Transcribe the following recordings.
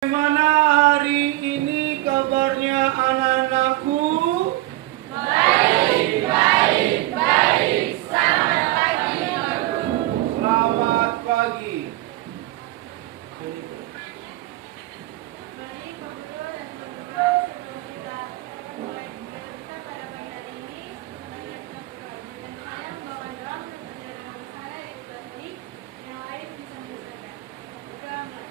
Bagaimana hari ini kabarnya anak-anakku? Baik. Selamat pagi, Guru. Selamat pagi. Baik, Pak Guru dan teman-teman, sebelum kita mulai kegiatan kita pada pagi hari ini, mari kita berdoa. Dan saya membawakan doa untuk perjalanan saya yaitu tadi yang lain bisa menyelesaikan. Kita mulai.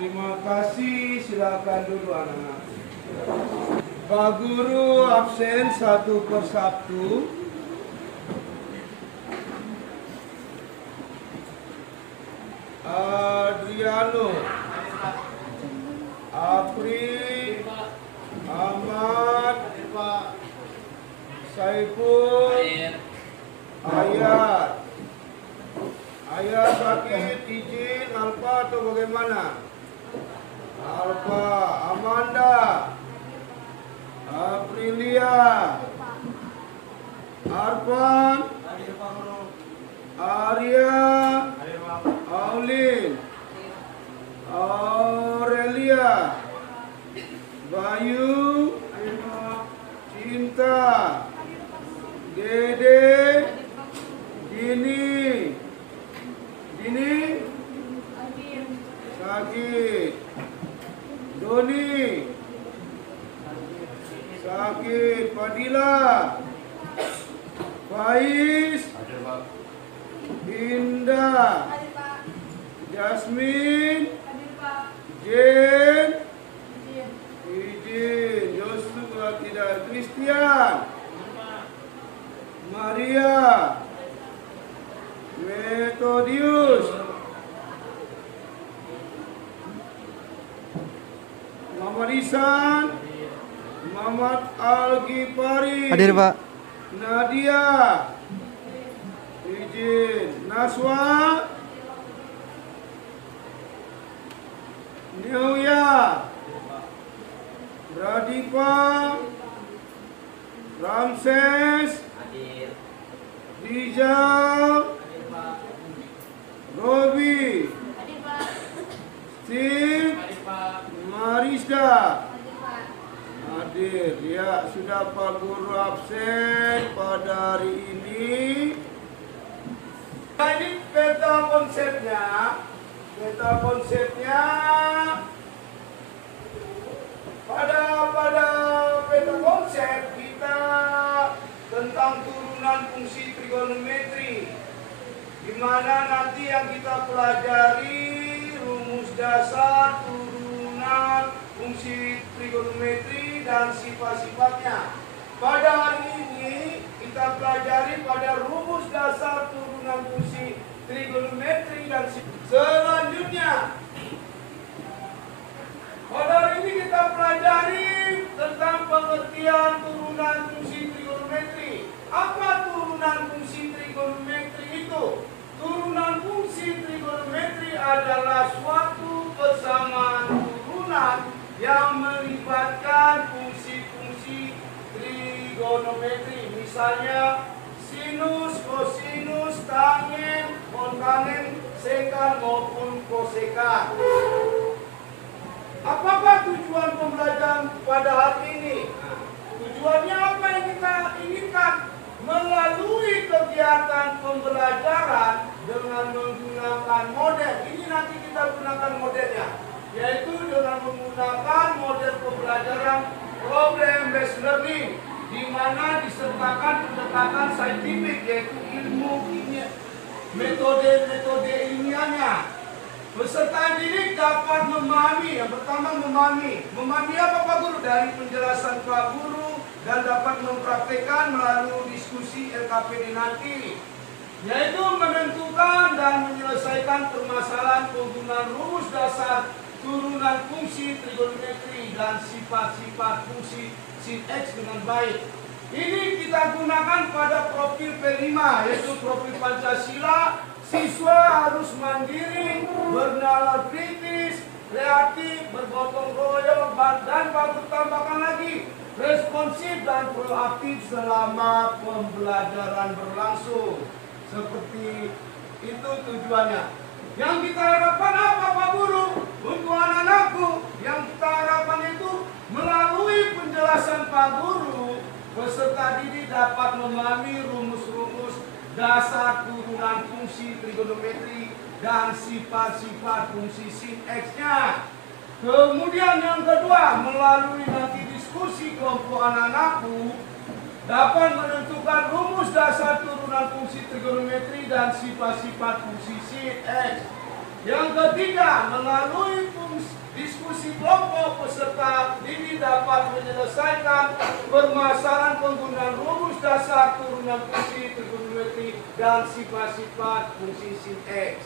Terima kasih, silakan duduk anak-anak. Pak Guru absen satu persatu. Adriano, Apri, Ahmad, Saiful, Ayat sakit, izin Alfa atau bagaimana? Alfa, Amanda, Aprilia, Arfan, Arya, Aulin, Aurelia, Bayu, Cinta, Dede, Dini, sakit, Doni, sakit, Fadila, Faiz, Indah, Jasmine, Jen, izin, Joshua tidak, Christian, Maria, Metodius, Muhammad Isan, Muhammad Al-Ghifari, Hadir, Pak. Nadia, izin, Naswa, Neuya, Bradipa, Ramses, Rijal, Robi, Steve, Marisda, hadir. Ya, sudah Pak Guru absen pada hari ini. Nah, ini peta konsepnya. Pada peta konsep kita tentang turunan fungsi trigonometri, di mana nanti yang kita pelajari rumus dasar turunan fungsi trigonometri dan sifat-sifatnya. Pada hari ini kita pelajari pada rumus dasar turunan fungsi trigonometri dan sifat. Selanjutnya, pada hari ini kita pelajari tentang pengertian turunan fungsi trigonometri. Apa turunan fungsi trigonometri itu? Turunan fungsi trigonometri adalah suatu persamaan turunan yang melibatkan fungsi-fungsi trigonometri. Misalnya sinus, kosinus, tangen, kontangen, sekan maupun kosekan. Apakah tujuan pembelajaran pada hari ini? Tujuannya apa yang kita inginkan? Melalui kegiatan pembelajaran dengan menggunakan model. Ini nanti kita gunakan modelnya, yaitu dengan menggunakan model pembelajaran problem based learning, di mana disertakan pendekatan saintifik, yaitu ilmu kimia, metode ilmiahnya. Peserta didik dapat memahami, yang pertama memahami apa Pak Guru dari penjelasan Pak Guru, dan dapat mempraktekkan melalui diskusi LKPD nanti, yaitu menentukan dan menyelesaikan permasalahan penggunaan rumus dasar turunan fungsi trigonometri dan sifat-sifat fungsi sin X dengan baik. Ini kita gunakan pada profil P5, yaitu profil Pancasila. Siswa harus mandiri, bernalar kritis, kreatif, bergotong royong, dan baru tambahkan lagi responsif dan proaktif selama pembelajaran berlangsung. Seperti itu tujuannya. Yang kita harapkan apa Pak Guru? Untuk anak-anakku, yang kita harapkan itu melalui penjelasan Pak Guru, peserta didik dapat memahami rumus-rumus dasar turunan fungsi trigonometri dan sifat-sifat fungsi sin X-nya. Kemudian yang kedua, melalui nanti diskusi kelompok anak-anakku, dapat menentukan rumus dasar turunan fungsi trigonometri dan sifat-sifat fungsi sin X. Yang ketiga, melalui diskusi kelompok, peserta didik dapat menyelesaikan permasalahan penggunaan rumus dasar turunan fungsi trigonometri dan sifat-sifat fungsi sin X.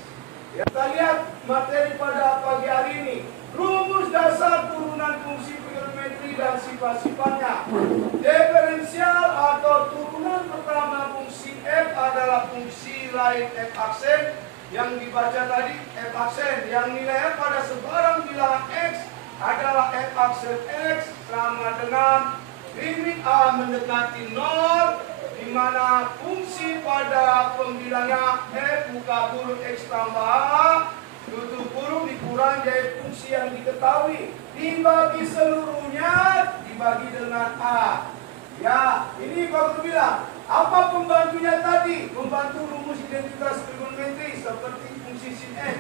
Ya, kita lihat materi pada pagi hari ini. Rumus dasar turunan fungsi trigonometri dan sifat-sifatnya. Diferensial atau turunan pertama fungsi F adalah fungsi lain F aksen, yang dibaca tadi F aksen, yang nilai pada sebarang bilangan X adalah F aksen X sama dengan limit A mendekati 0, di mana fungsi pada pembilangnya F buka kurung X tambah A, tutup kurung dikurang dari fungsi yang diketahui, dibagi seluruhnya, dibagi dengan A. Ya, ini Pak Guru bilang, apa pembantunya tadi? Membantu rumus identitas trigonometri seperti fungsi sin X.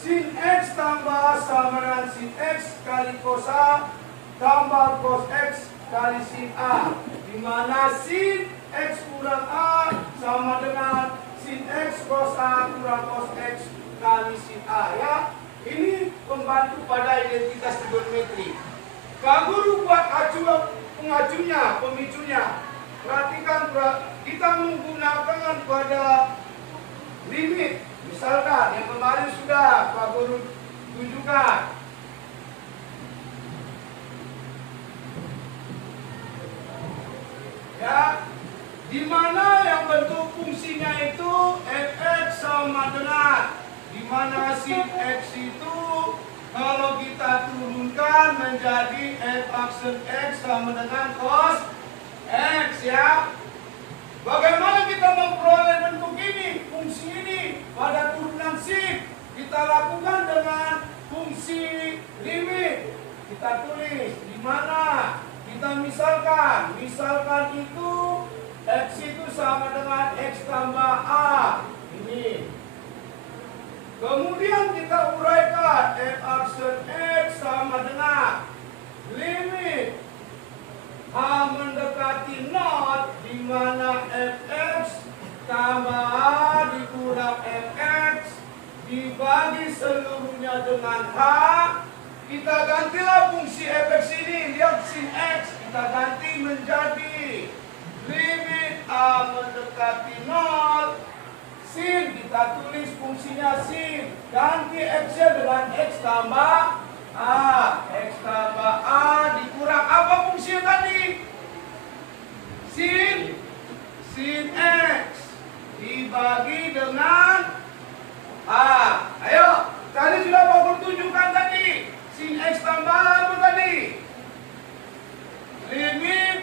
Sin X tambah sama dengan sin X kali cos A tambah cos X kali sin A, di mana sin X kurang A sama dengan sin X cos A kurang cos X kali sin A. Ya, ini pembantu pada identitas trigonometri. Pak Guru buat pengajunya, pemicunya. Perhatikan, kita menggunakan pada limit. Misalkan yang kemarin sudah Pak Guru tunjukkan. Ya, di mana yang bentuk fungsinya itu fx sama dengan, di mana sin x itu kalau kita turunkan menjadi f aksen x sama dengan cos X, ya. Bagaimana kita memperoleh bentuk ini, fungsi ini pada turunan sin? Kita lakukan dengan fungsi limit. Kita tulis di mana? Kita misalkan itu X itu sama dengan X tambah A. Ini. Kemudian kita uraikan F aksen X sama dengan limit A mendekati 0, di mana fx tambah A dikurang fx dibagi seluruhnya dengan H. Kita gantilah fungsi fx ini, lihat sin x, kita ganti menjadi limit A mendekati 0, sin, kita tulis fungsinya sin, ganti x-nya dengan x tambah A, X tambah A dikurang apa fungsinya tadi? Sin X dibagi dengan A. Ayo, tadi sudah Pak Guru tunjukkan tadi. Sin X tambah apa tadi? Limit.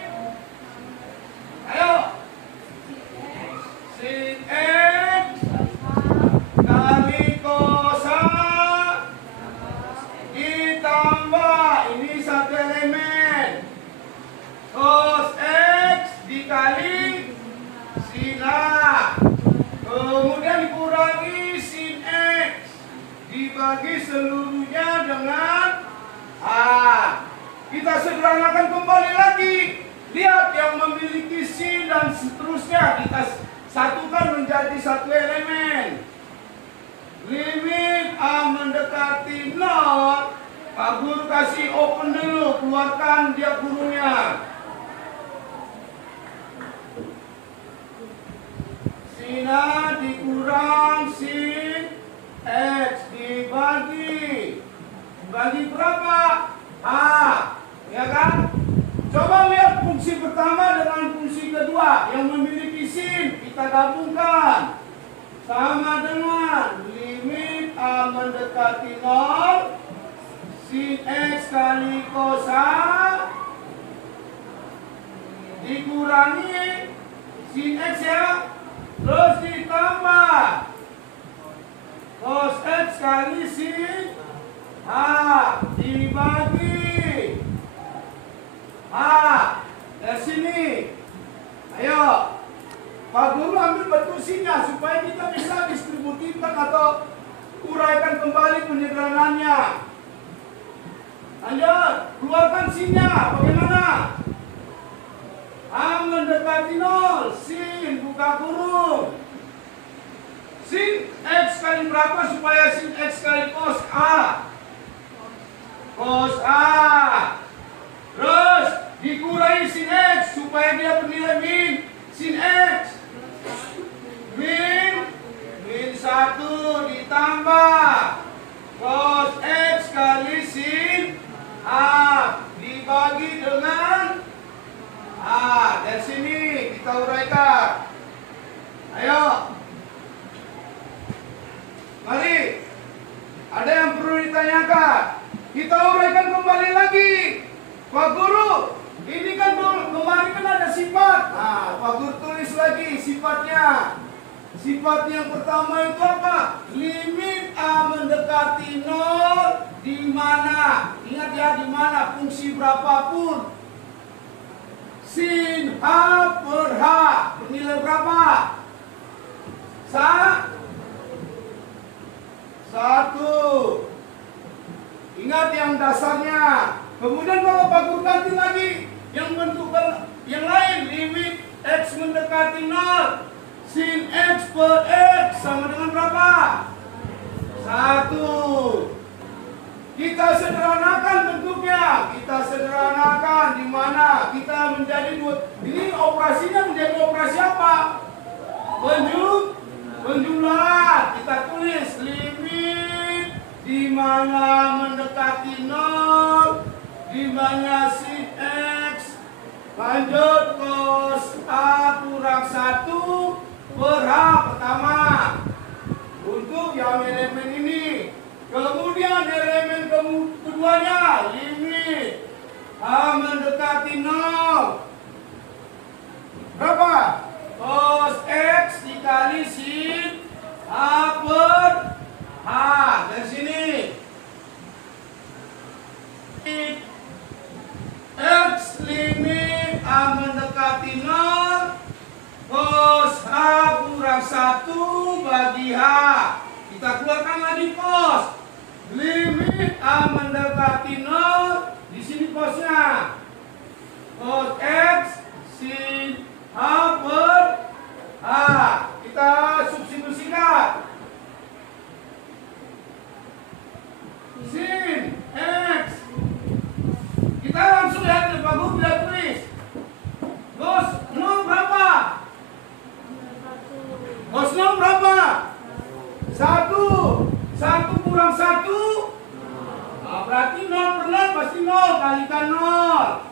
Ayo. Sin X kali dibagi seluruhnya dengan A. Kita sederhanakan kembali lagi. Lihat yang memiliki sin dan seterusnya. Kita satukan menjadi satu elemen. Limit A mendekati 0. Pak Guru kasih open dulu. Keluarkan dia gurunya. Sin A dikurang sin X dibagi. Bagi berapa? A. Ya kan? Coba lihat fungsi pertama dengan fungsi kedua yang memiliki sin. Kita gabungkan. Sama dengan limit A mendekati 0. Sin X kali cos A dikurangi sin X ya. Terus ditambah cos X kali sin A dibagi A. Dari sini. Ayo. Pak Guru ambil bentuk sinnya supaya kita bisa distributifkan atau uraikan kembali penyederhanaannya. Lanjut. Keluarkan sinnya. Bagaimana? A mendekati 0. Sin buka kurung. Sin X kali berapa supaya sin X kali cos A? Cos A. Terus dikurangi sin X supaya dia bernilai min. Sin X. Min 1 ditambah cos X kali sin A dibagi dengan A. Dari sini kita uraikan. Ayo. Mari. Ada yang perlu ditanyakan? Kita uraikan kembali lagi. Pak Guru, ini kan kemarin kan ada sifat. Nah, Pak Guru tulis lagi sifatnya. Sifat yang pertama itu apa? Limit A mendekati 0 di mana? Ingat ya, di mana? Fungsi berapapun. Sin H per H bernilai berapa? 1. Ingat yang dasarnya. Kemudian kalau Pak Guru ganti lagi yang bentuk yang lain, limit X mendekati 0. Sin X per X sama dengan berapa? 1. Kita sederhanakan bentuknya. Kita sederhanakan di mana kita menjadi ini operasinya menjadi operasi apa? Penjumlahan. Kita tulis limit di mana mendekati 0, di mana sin X, lanjut cos A kurang 1 per H pertama untuk yang elemen ini. Kemudian elemen keduanya limit H mendekati 0. Berapa? Cos X dikali sin H per H. Dari sini X limit A mendekati 0 cos H kurang 1 bagi H. Kita keluarkan lagi cos. Limit A mendekati 0. Di sini cosnya. Cos X sin H per H. Kita substitusikan. Sin X. Kita langsung lihat di Pak Guru dia tulis. Cos 0 berapa? Cos 0 berapa? 1 kurang 1. Nah, berarti 0 per 0 pasti 0. Kalikan 0.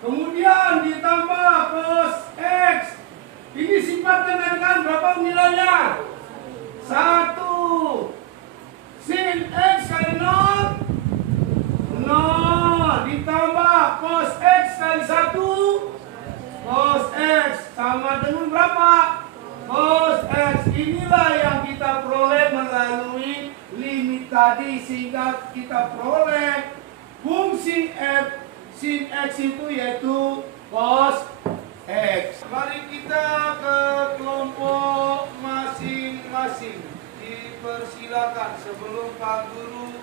Kemudian ditambah cos X. Ini sifatnya tadi kan berapa nilainya? 1. Sin X kali 0. 0 ditambah cos X kali 1. Cos X sama dengan berapa? Cos X. Inilah yang kita peroleh melalui limit tadi, sehingga kita peroleh fungsi F sin X itu yaitu cos X. Mari kita ke kelompok masing-masing. Dipersilakan. sebelum Pak Guru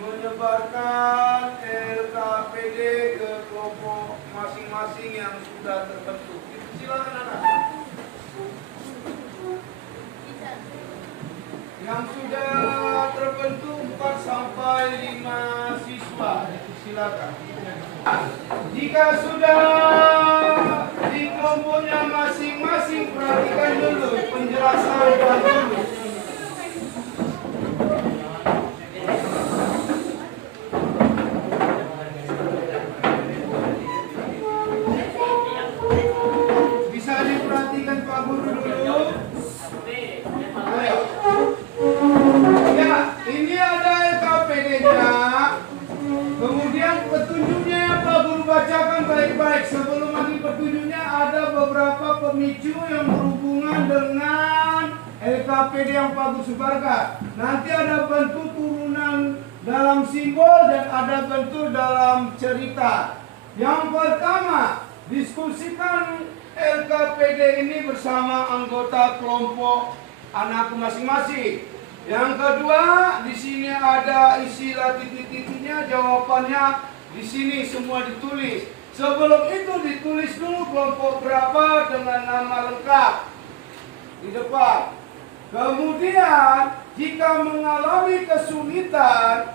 menyebarkan LKPD ke kelompok masing-masing yang sudah terbentuk. Silakan anak. Yang sudah terbentuk 4 sampai 5 siswa. Silakan. Jika sudah di kelompoknya masing-masing, perhatikan dulu penjelasan Pak Guru. Bisa diperhatikan Pak Guru dulu. Ayo. Ya, ini ada LKPD-nya. Kemudian petunjuknya Pak Guru bacakan baik-baik. Sebelum nanti petunjuknya ada beberapa pemicu yang berhubungan dengan LKPD yang Pak Guru sebarkan. Nanti ada bentuk turunan dalam simbol dan ada bentuk dalam cerita. Yang pertama, diskusikan LKPD ini bersama anggota kelompok anak masing-masing. Yang kedua, di sini ada istilah titik-titiknya, jawabannya di sini semua ditulis. Sebelum itu ditulis dulu kelompok berapa dengan nama lengkap di depan. Kemudian, jika mengalami kesulitan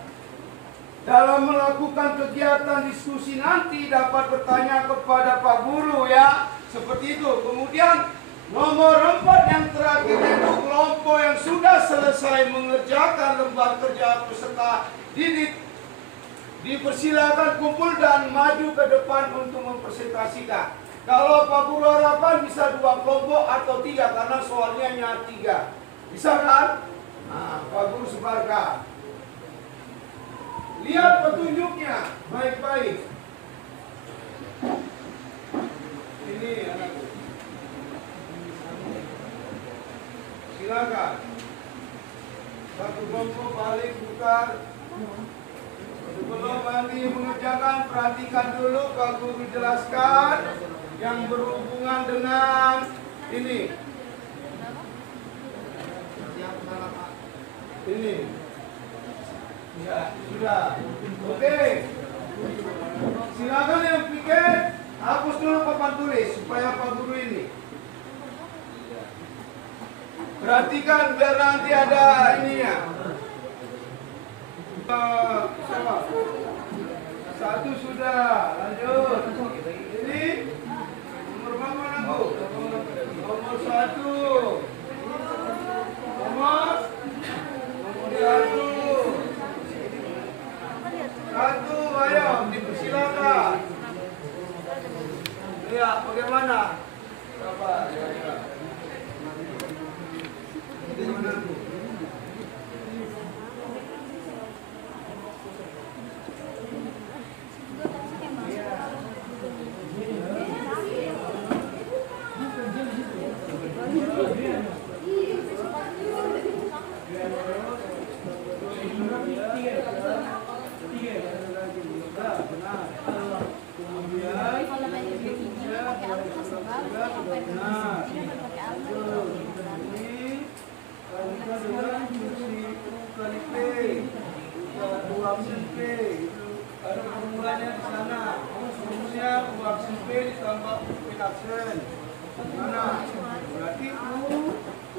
dalam melakukan kegiatan diskusi nanti dapat bertanya kepada Pak Guru ya. Seperti itu. Kemudian nomor 4 yang terakhir itu kelompok yang sudah selesai mengerjakan lembar kerja peserta didik dipersilakan kumpul dan maju ke depan untuk mempresentasikan. Kalau Pak Guru harapkan bisa 2 kelompok atau 3 karena soalnya hanya 3. Bisa kan? Nah, Pak Guru sebarkan. Lihat petunjuknya baik-baik. Ini anakku. Silakan. Satu kelompok balik bukan. Sebelum nanti mengerjakan, perhatikan dulu Pak Guru jelaskan yang berhubungan dengan ini. Ini. Ya, sudah. Oke. Silakan yang pikir, hapus dulu papan tulis supaya Pak Guru ini. Perhatikan biar nanti ada ininya. Satu sudah, lanjut. Ini nomor berapa anakku? Nomor 1. Nomor 1. 1, ayo dipersilakan. Lihat bagaimana? Berapa? Bagaimana?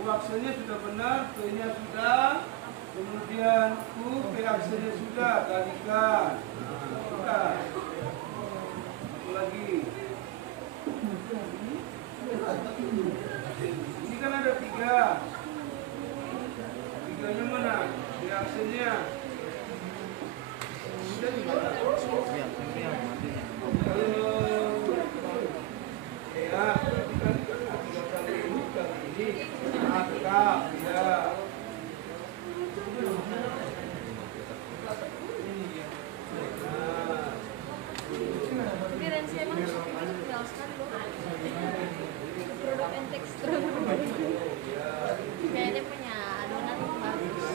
Aksennya sudah benar, P-nya sudah, kemudian U, P aksennya sudah, kalikan. Sudah. Satu lagi. Ini kan ada 3. 3-nya mana? P aksennya. Sudah di mana? Ya, ya. Produk and tekstur. Kayaknya punya adonan bagus.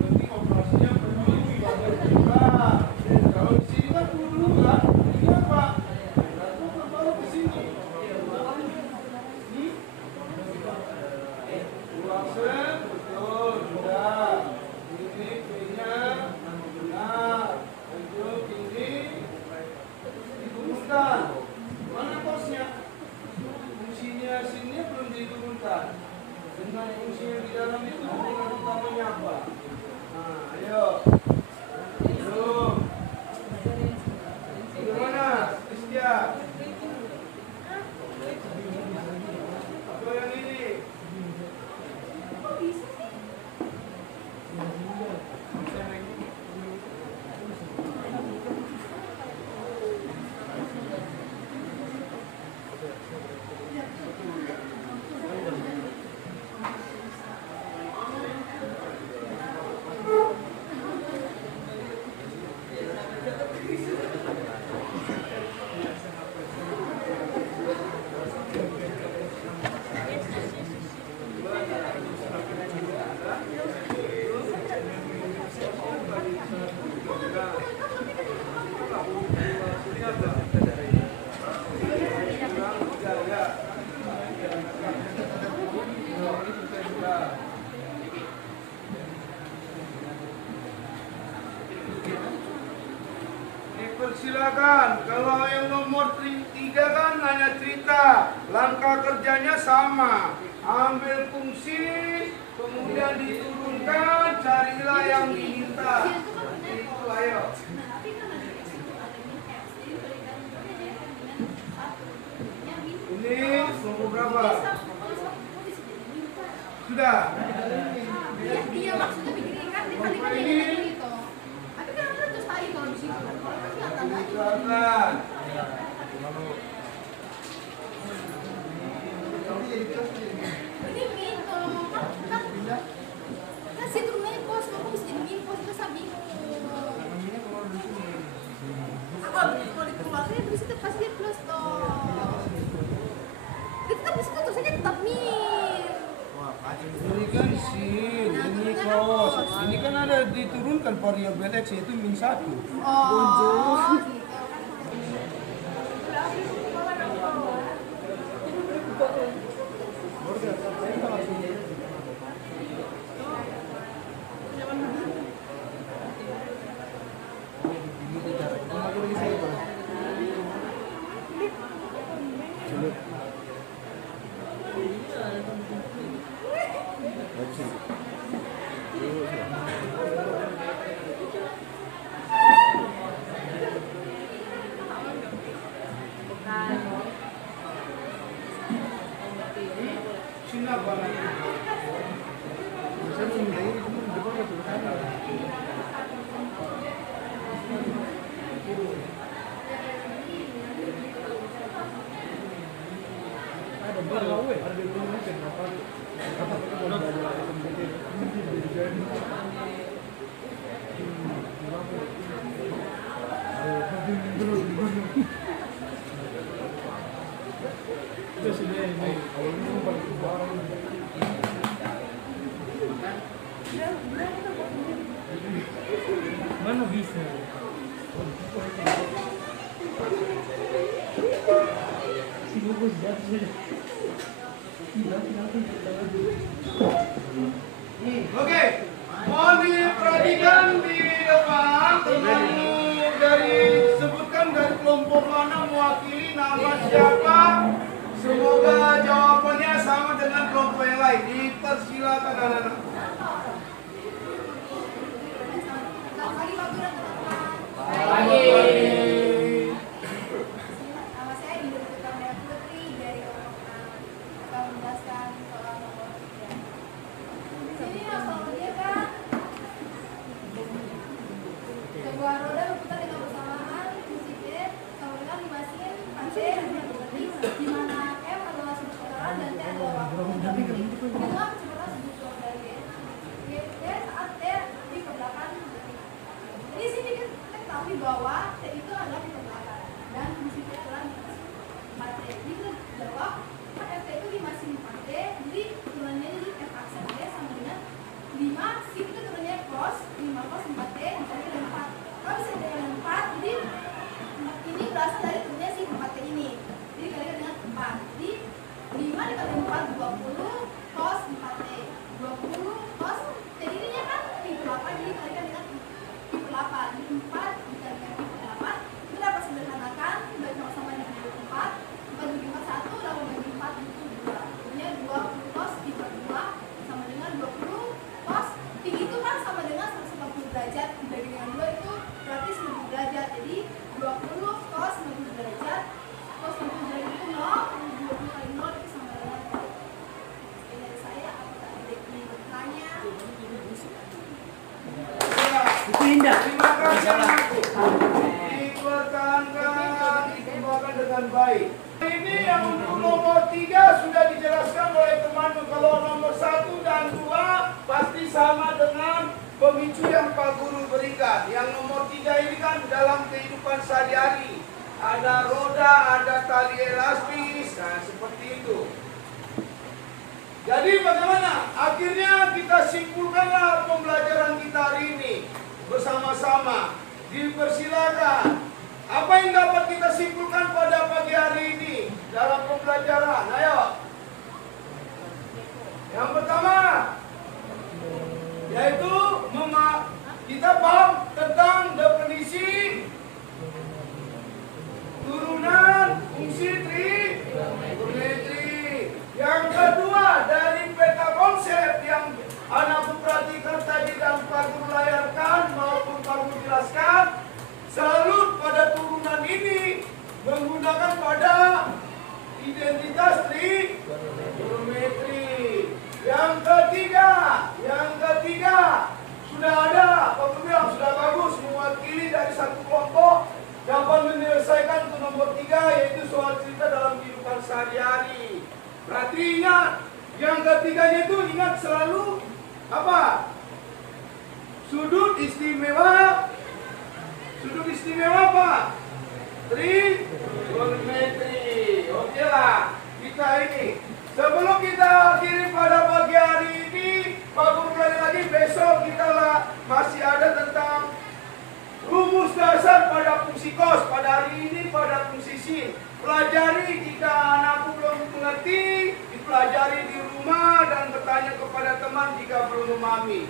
penting operasinya begini Pak. Kalau di sini kan dulu kan, ini apa? Aku baru ke sini. Ruangsen, betul, sudah. Ini P-nya benar. Untuk ini diturunkan. Mana posnya? Fungsinya sini belum diturunkan. Dengan fungsi yang di dalam itu hubungan utamanya apa? Nah, ayo. Belum. Bagaimana? Kristia? Atau yang ini? Kok bisa sih? Silakan. Kalau yang nomor 3 kan hanya cerita, langkah kerjanya sama. Ambil fungsi, kemudian diturunkan, carilah yang diminta. Itu ayo. Ini nomor berapa? Sudah. Iya, maksudnya begini kan dibandingkan dengan itu. Tapi kan ada terus tadi kalau di situ. Kalau kan kelihatan lagi. Silakan. Ini min kalau ngomong kan situ rumahnya pos, kamu bisa jadi min pos itu saya bingung. Kalau dikeluarkan di situ pasti dia plus toh. Dia tetap di situ tulisannya tetap min. Ini kan sin, ini cos. Ini kan ada diturunkan variabel X yaitu min 1. Oh, gitu. Sin apa lagi? Mana bisa? Si bagus jatuh. Oke, mohon diperhatikan di depan tamu dari sebutkan dari kelompok mana mewakili nama siapa. Semoga jawabannya sama dengan kelompok yang lain. Dipersilakan anak-anak. Nama saya Dinda Putri Putri dari kelompok A. Akan menjelaskan soal nomor 3. Di sini soal dia kan sebuah roda berputar dengan bersamaan, fungsi T sama dengan 5 sin T berarti di mana M adalah sudut putaran dan T adalah waktu. Dengan kecepatan sudut putaran dari T saat T di pergerakan. Di sini kita ketahui bahwa T itu adalah di pergerakan dan fungsi T adalah 4T. Jadi kita jawab FT itu 5 sin 4T, jadi turunannya jadi F aksen T sama dengan 5 sin itu turunnya cross maka dikalikan dengan I per 8. Jadi 4 dikalikan dengan I per 8 itu dapat sederhanakan bagi sama-sama dengan 24. 4 bagi 4 1, 8 bagi 4 itu 2. Artinya 20 cos I per 2 sama dengan 20 cos I itu kan sama dengan 180 derajat dibagi dengan 2 itu berarti 90 derajat. Jadi 20 cos 90 derajat cos 90 derajat itu 0, 20 kali 0 itu sama dengan 0. Sekian dari saya, apakah adik ingin bertanya? Itu indah. Terima kasih anakku. Dipertahankan, dikembangkan dengan baik. Ini yang untuk nomor 3 sudah dijelaskan oleh temanmu. Kalau nomor 1 dan 2 pasti sama dengan pemicu yang Pak Guru berikan. Yang nomor 3 ini kan dalam kehidupan sehari-hari. Ada roda, ada tali elastis, nah seperti itu. Jadi bagaimana? Akhirnya kita simpulkanlah pembelajaran kita hari ini bersama-sama. Dipersilakan. Apa yang dapat kita simpulkan pada pagi hari ini dalam pembelajaran? Ayo. Yang pertama, yaitu kita paham tentang definisi turunan fungsi trigonometri. Yang kedua, dari peta konsep yang anak perhatikan tadi dan Pak Guru layarkan maupun Pak Guru jelaskan, selalu pada turunan ini menggunakan pada identitas trigonometri. Yang ketiga sudah ada, Pak Guru bilang sudah bagus mewakili dari satu kelompok dapat menyelesaikan untuk nomor 3, yaitu soal cerita dalam kehidupan sehari-hari. Berarti ingat, yang ketiganya itu ingat selalu apa? Sudut istimewa apa? Trigonometri. Oke lah, kita ini. Sebelum kita akhiri pada pagi hari ini, Pak Guru lagi besok kita masih ada tentang rumus dasar pada fungsi cos. Pada hari ini pada fungsi sin. Pelajari jika anakku belum mengerti, dipelajari di rumah dan bertanya kepada teman jika belum memahami.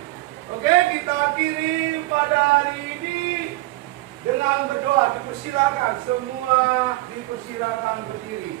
Oke, kita akhiri pada hari ini dengan berdoa. Dipersilakan semua, dipersilakan berdiri.